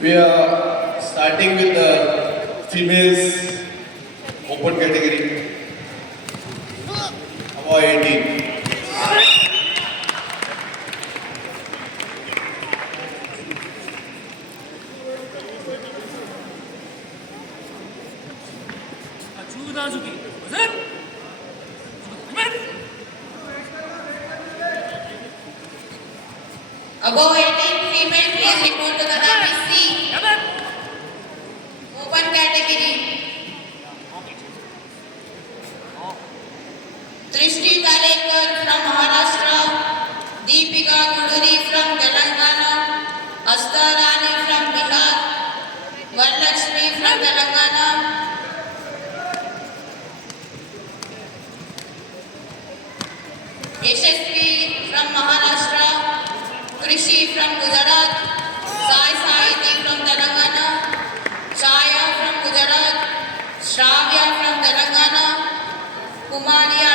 We are starting with the females open category, above 18. 주다주기 셋! Above 18 female, please report to the RPC. Open category. Trishti Kalekar from Maharashtra, Deepika Kuduri from Telangana, Asta Rani from Bihar, Varlakshmi from Telangana, Yashasvi from Maharashtra, Krishi from Gujarat, Sai Saiti from Telangana, Chaya from Gujarat, Shravya from Telangana, Kumaria